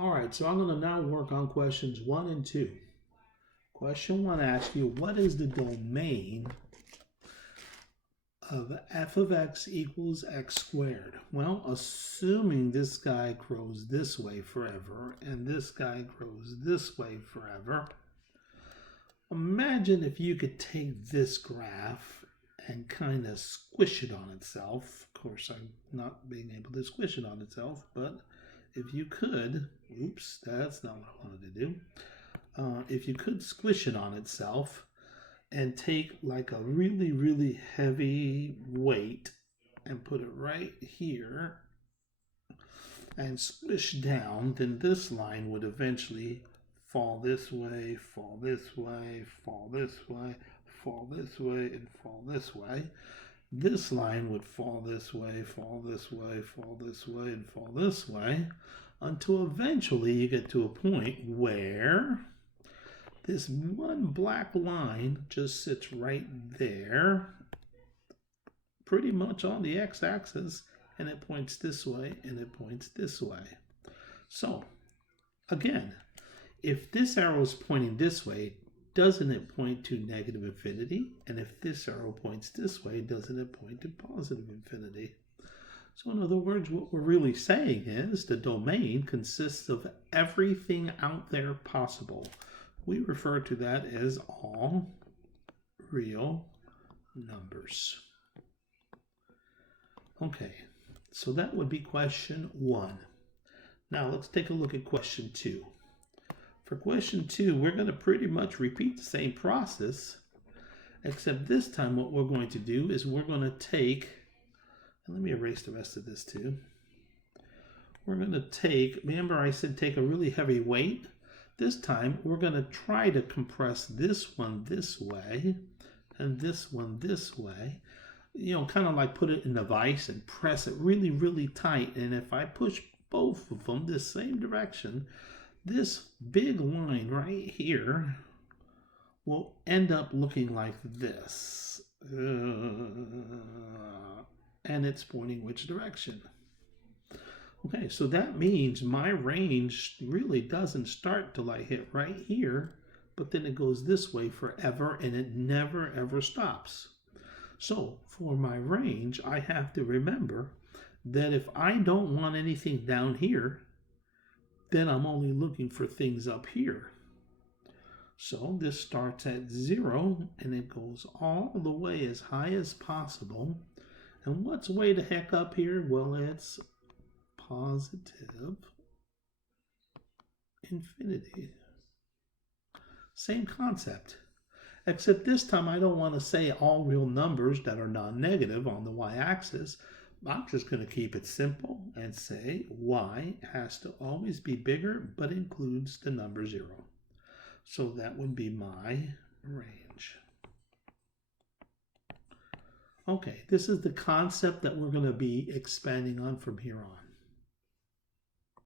All right, so I'm going to now work on questions 1 and 2. Question 1 asks you, what is the domain of f of x equals x squared? Well, assuming this guy grows this way forever and this guy grows this way forever, imagine if you could take this graph and kind of squish it on itself. Of course, I'm not being able to squish it on itself, but if you could, oops, that's not what I wanted to do. If you could squish it on itself and take like a really, really heavy weight and put it right here and squish down, then this line would eventually fall this way, fall this way, fall this way, fall this way, and fall this way. This line would fall this way, fall this way, fall this way, and fall this way, until eventually you get to a point where this one black line just sits right there, pretty much on the x-axis, and it points this way and it points this way. So, again, if this arrow is pointing this way, doesn't it point to negative infinity? And if this arrow points this way, doesn't it point to positive infinity? So in other words, what we're really saying is the domain consists of everything out there possible. We refer to that as all real numbers. Okay, so that would be question 1. Now let's take a look at question 2. For question 2, we're going to pretty much repeat the same process, except this time what we're going to do is we're going to take, and let me erase the rest of this too. We're going to take, remember I said take a really heavy weight? This time we're going to try to compress this one this way and this one this way. You know, kind of like put it in a vise and press it really, really tight. And if I push both of them the same direction, this big line right here will end up looking like this. And it's pointing which direction? Okay, so that means my range really doesn't start till I hit right here, but then it goes this way forever and it never ever stops. So for my range, I have to remember that if I don't want anything down here, then I'm only looking for things up here. So this starts at 0 and it goes all the way as high as possible. And what's way the heck up here? Well, it's positive infinity. Same concept, except this time I don't want to say all real numbers that are non-negative on the y-axis. I'm just going to keep it simple and say y has to always be bigger but includes the number 0. So that would be my range. Okay, this is the concept that we're going to be expanding on from here on.